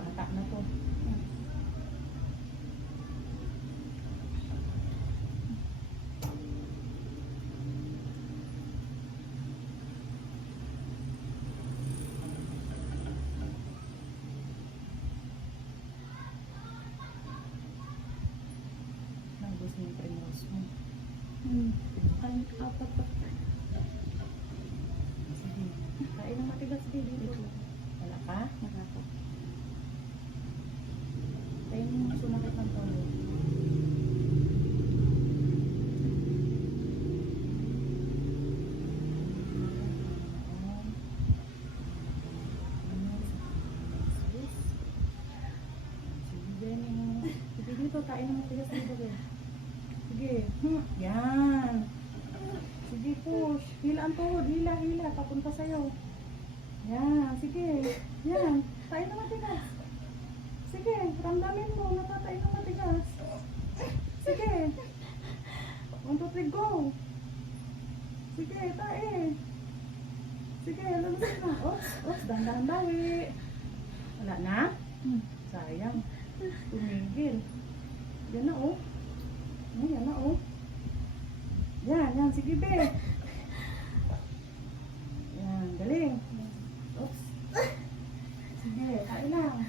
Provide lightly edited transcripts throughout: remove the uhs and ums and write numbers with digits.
Bata na to. Nabos mo yung primos mo. Ay, apat pa. Sige. Kain ng matigas din dito. Wala ka? Wala pa. Kain mo sumakit ng tono. Sige dito, kain ng matigas dito. Sige. Yan. Sige, push. Hila ang tuhod. Hila. Papunta sa'yo. Yan. Sige. Yan. Tayo na matigas. Sige. Ramdamin mo. Natatay na matigas. Sige. 1, 2, 3, go. Sige. Tae. Sige. Lulusin na. Oops. Dahan-dahan bawi. Wala na? Sayang. Tumigil. Yan na, oh. Yan na, oh. Yan. Sige, be. Yan, galing. Oops. Sige, kain lang.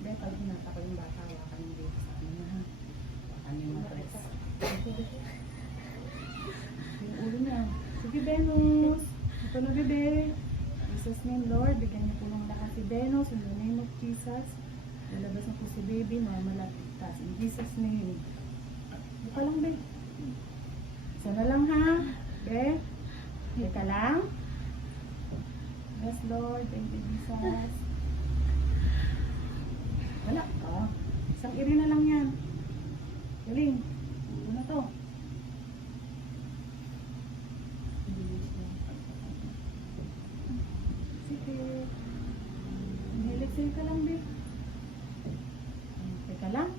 Be, pag hinata ko yung bata, wakan yung dito sa amin na, ha. Wakan yung matres. Yung ulo niya. Sige, Venus. Ito na, bebe. Jesus name, Lord. Bigyan niyo po ng lakas si Venus. In the name of Jesus. Lalabas na po si baby, mamaligtas. In Jesus name. Buka lang, be. Isa na lang, ha? Be. Teka lang. Yes, Lord. Thank you, Jesus. Wala. Oh. Isang iri na lang yan. Galing. Ito na to. Sige. Hilig ka lang, be. Teka lang.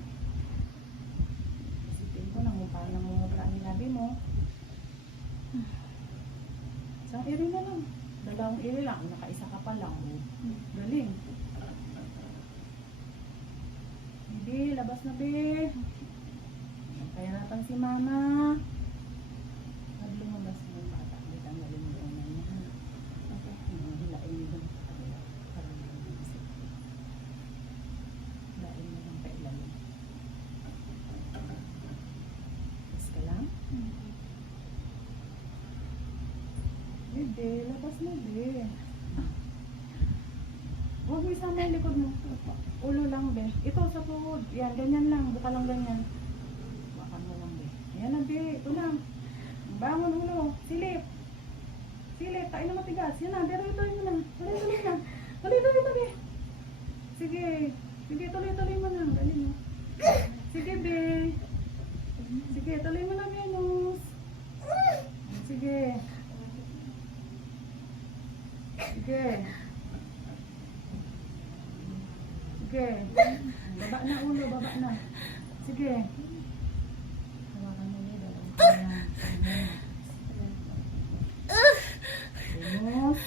Isipin ko, nangungupa ang labi mo. Isang iri na lang. Dalawang iri lang. Nakaisa ka pa lang. Galing. Be, labas na, be. Kaya natin si mama. Pag lumabas mo yung bata, tanggalin mo yung niya. Hilain mo yung hilain mo yung pailalim. Labas ka lang. Bebe, labas na, be. Huwag mo isama yung likod mo. Ulo lang, be. Ito sa tuhod. Yan, ganyan lang. Buka lang ganyan. Bakan mo lang, be. Ayan na, be. Ito lang. Bangon ulo. Silip. Silip. Tayo na matigas. Yan na. Tuloy mo na. Tuloy na. Tuloy na, be. Sige. Sige, tuloy mo na. Dali mo. Sige, be. Sige, tuloy mo na, Venus. Sige. Sige. Sige. Baba na ulo, baba na. Sige. Hawakan mo ulo. Venus.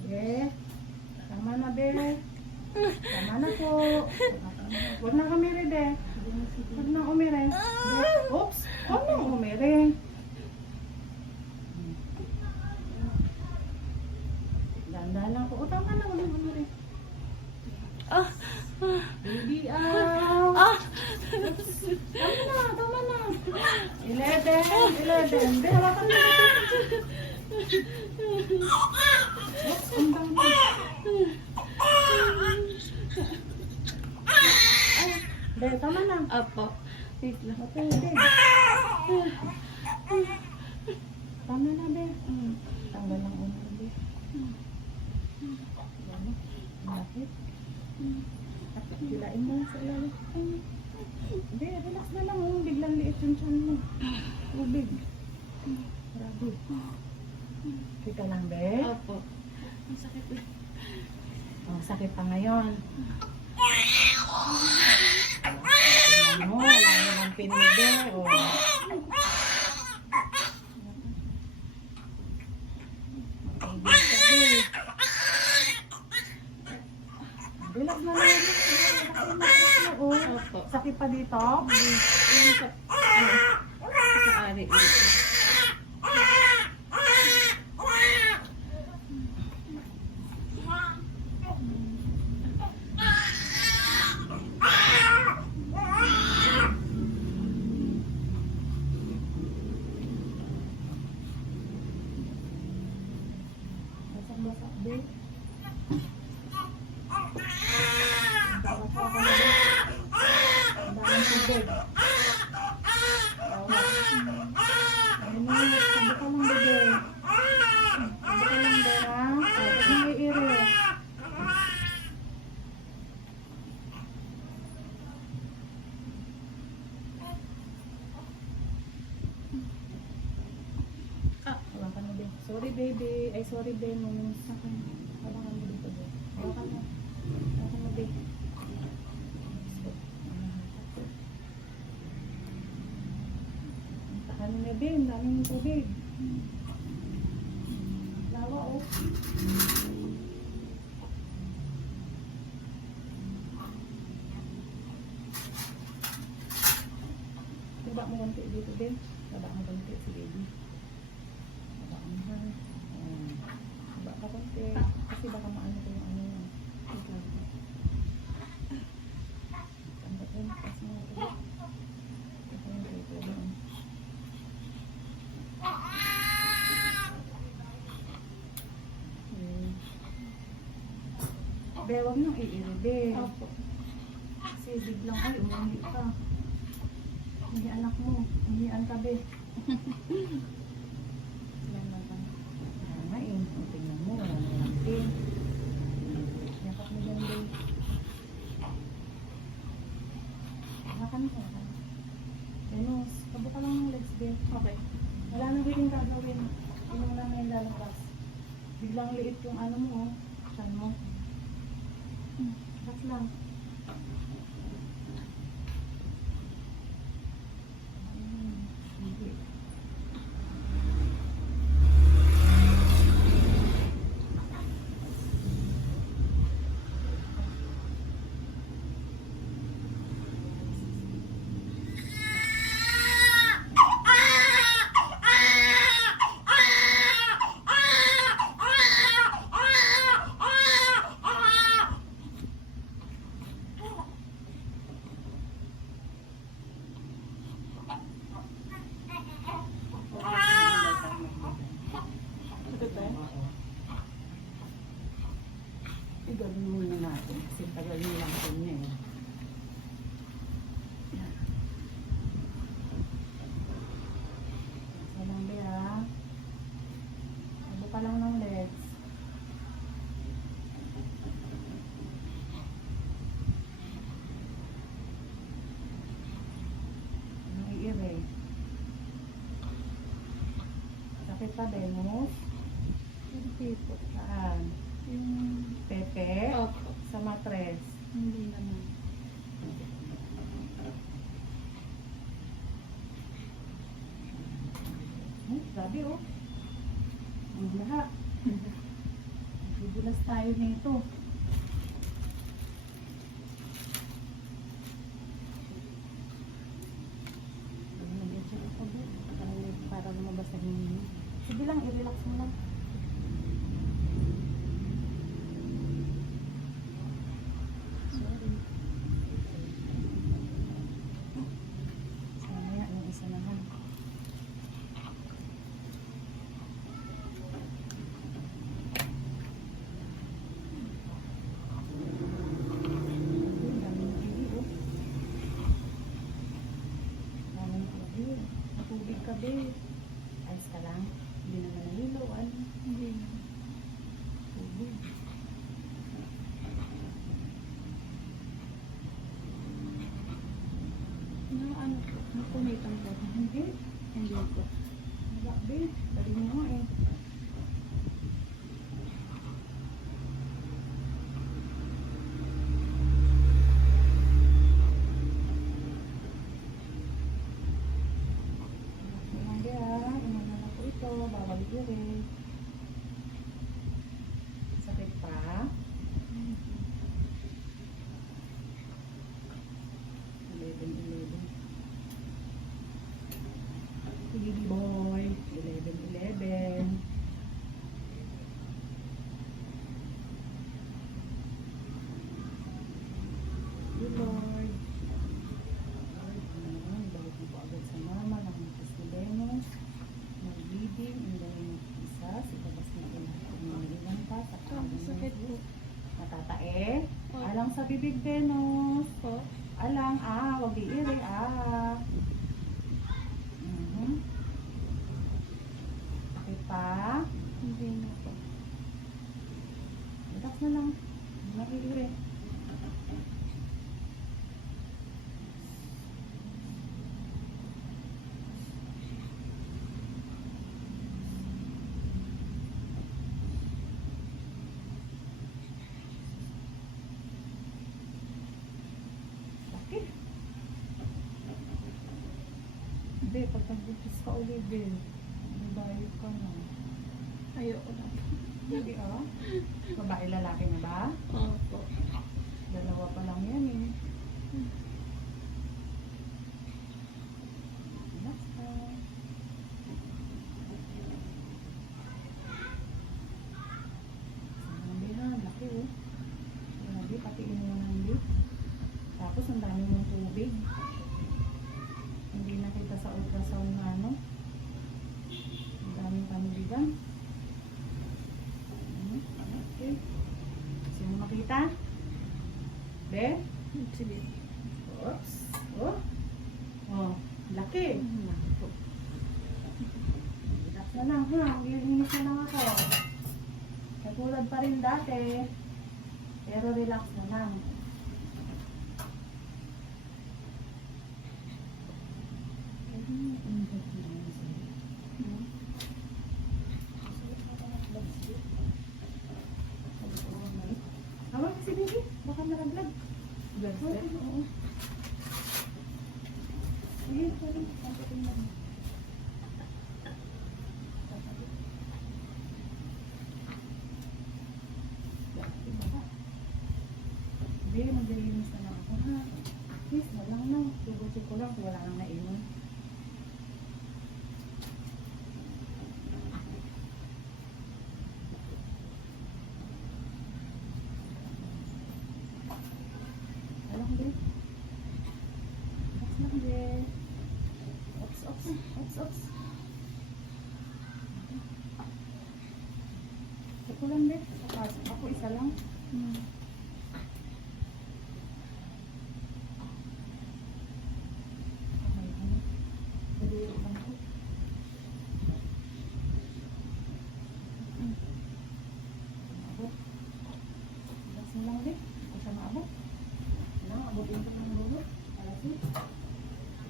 Sige. Tama na, be. Tama na po. Huwag na kamere, be. Huwag na umere. Oops. Huwag na umere. Dahan-dahan lang po. O, tama na. Huwag na umere. Baby, Tama na. 11. Be, hawakan mo. Oops, ang dami. Be, tama na. Apo. Wait lang. Okay, be. Tama na, be. Tanggal lang ulo, be. Yan. Bakit? Hilain mo sa ilalim. Be, relax na lang. Biglang liit yung tiyan mo. Tubig. Grabe. Kita lang, be. Apo. Ang sakit na. Oh, sakit pa ngayon. Tingnan mo, wala namang pinide. Oh. Okay, pa dito? Yung sa, ano, sa ari ito. Basak-basak din. Basak ka na din. Ang daming tubig. Tawa. Ayun na, sabi ka lang bebe. Sabi ka lang bebe, ha? Huwag mong iiri. Wala ka na din. Sorry baby. Ay sorry Venus. Wala ka na dito din. Wala ka na. Wala ka na din. Ano na din, daming tubig. Lawa oh. Baba mo konti dito din. Baba mo konti si baby. Baba mo ha. Baba ka konti. Kasi baka maano ko yung ano yan. Tanda ko. Kasi mo ito. Ito yung ito. Be, huwag nang iiri, be. Opo. Kasi biglang, ay, umuwi ka. Hindi anak mo. Umian ka, be. Kaya nga eh. Kung tingnan mo, wala na lang din. Yakap mo dyan, be. Hakan mo, hakan. Venus, kabuka lang ng legs, be. Okay. Wala nang pwedeng gagawin. Yung lang na yung lalabas. Biglang liit yung ano mo, oh. Saan mo? Kat lang. Hindi. Gawin muna natin kasi tagal nyo lang po niya eh. Salang be ha. Kabuka lang ng legs. Ano iiri? Sakit pa, Venus? Hindi po. Saan? Yung, Pepe? opo. Sa matres? Hindi naman. Grabe oh. Ang lahat. Bibulas tayo nito. Para lumabas sa hingin. Sige lang, i-relax mo lang. Sorry. Mamaya, yung isa naman. Matubig ka, be. Ayos ka lang. Hindi naman nalilaw. Ano? Hindi naman. Tubig. Ano po? Nakunitan po. Hindi. Hindi po. Wala, be. Dali mo nga eh. Hindi ah. Inanan ako ito. Bawal iri. Sakit pa. Ulitin bibig Venus. Po. Alang, wag iiri, Okay pa. Hindi na po. Relax na lang. Mag-iiri. Okay. Hindi, pag nagbuntis ka ulit, Ben, babayot ka na. Ayoko na. Hindi Babae, lalaki na ba? Opo. Dalawa pa lang yan eh. Relax ka. Sinabi ha, laki oh. Sinabi, patiin mo ng lip. Tapos ang dami mong tubig. Hindi nakita sa ultrasound na ano. Ang daming panubigan. Okay. Sino makita? Be? Sige. Oops. Oh, laki. Relax na lang ha. Maglilinis na lang ako. Katulad pa rin dati. Pero relax na lang. Hawak si baby. Baka naraglag. Blood Oo. set. Oo. Sige, sorry. Pagdating lang. Hindi, maglilinis na lang ako ha. Please, walang na. Tubusin ko lang kung wala nang nainom. Walang din. Ops lang din. Ops. Ito lang din. Ako isa lang. Dali lang ko. Abot. Relax na lang din. Ako siya maabot. Abutin ko ng dulo. Alas yun.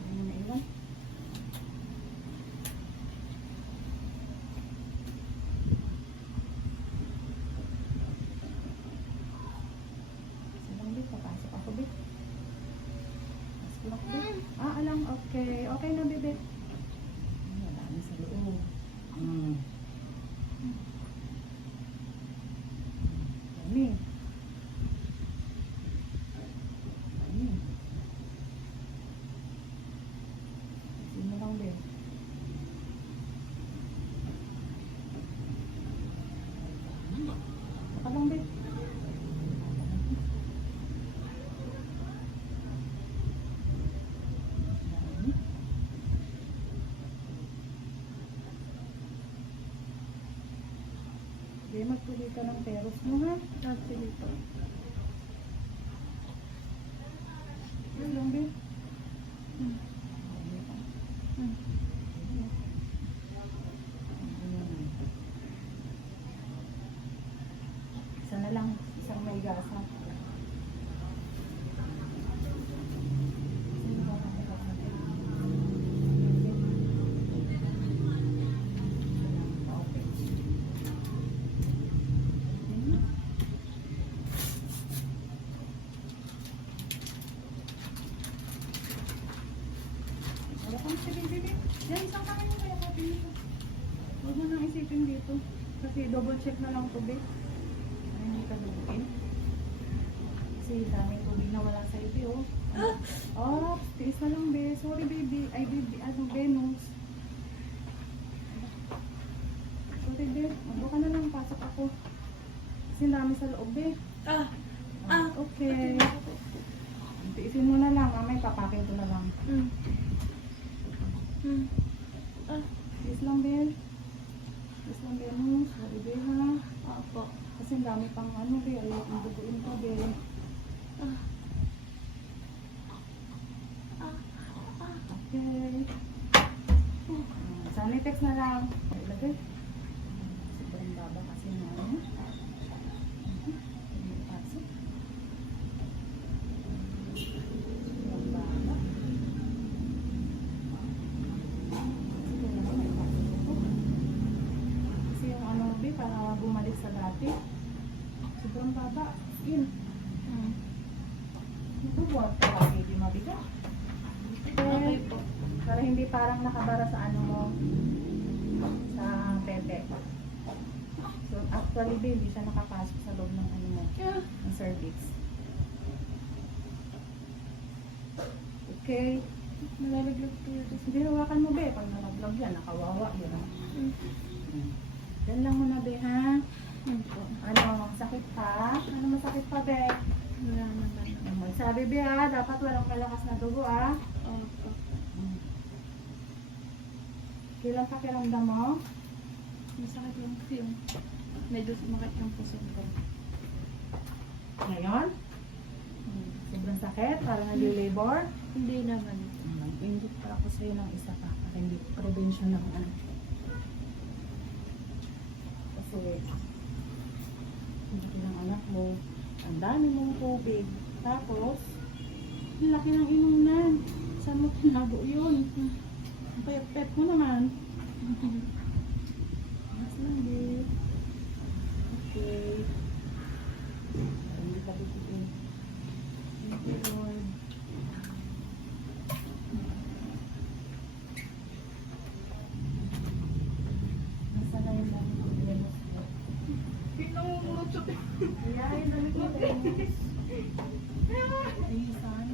Hindi mo naiwan. Silang din. Papasok ako, Bit. Pasok ako, Bit. Alang. Okay. Okay na, Bibit. Wala na sa loob. Dami. Sino lang din? Baka lang din. Hindi, magpuli ka ng peros mo ha. Sige po. Yun lang din. Isa na lang, isang may gasa. Wala kang isipin, baby. Yan, isang kami mo kaya kapin nito. Huwag mo nang isipin dito. Kasi double check na lang to, babe. Ay, hindi ka dubukin. Kasi daming tubig na wala sa ibi, oh. Tiis na lang, babe. Sorry, baby. Ay, baby. Venus. Sorry, babe. Magbo ka na lang. Pasok ako. Kasi dami sa loob, babe. Okay. Tiisin mo na lang. Mamay, papakin ko na lang. Tiis lang, babe. Tiis lang, Venus. Sorry, babe, ha. Opo. Kasi ang dami pang ano, babe. Ayaw kong duguin ko, babe. Anitex na lang. Ilagay. Sobrang baba kasi na. Hindi pasok. Sobrang baba. Kasi yung ano, B, para bumalik sa dati. Sobrang baba. Skin. Ito, buwan ka lagi, di mabigat. Okay po. Para hindi parang nakabara sa ano mo, sa tete. So, actually, B, hindi siya nakapasok sa loob ng ano mo, ng cervix. Okay. Nalalaglag po yun. Hindi, hawakan mo, B. Pag nalaglag yan, nakawawa yan. Yan lang muna, B, ha? Po. Ano, sakit pa? Ano masakit pa, B? Wala naman. Sabi, B, ha? Dapat walang malakas na dugo, ha? Opo. Kailan pakiramdam mo? Masakit lang po yung medyo sumakit yung puso ko. Ngayon? Sobrang sakit? Parang nag-labor? Hindi naman. Indot pa ako sa'yo ng isa pa. Para hindi prevention ng ano. Kasi, hindi ng anak mo. Ang dami mong tubig. Tapos, ang laki ng inunan. Saan mo tinago yun? Ang payat-payat mo naman. Mas lang, babe. Okay. Hindi ka bibitin. Thank you, Lord. Nasa na yung dami ko din. Pinamumurot siya. Kaya yung dami ko din. Ayusan.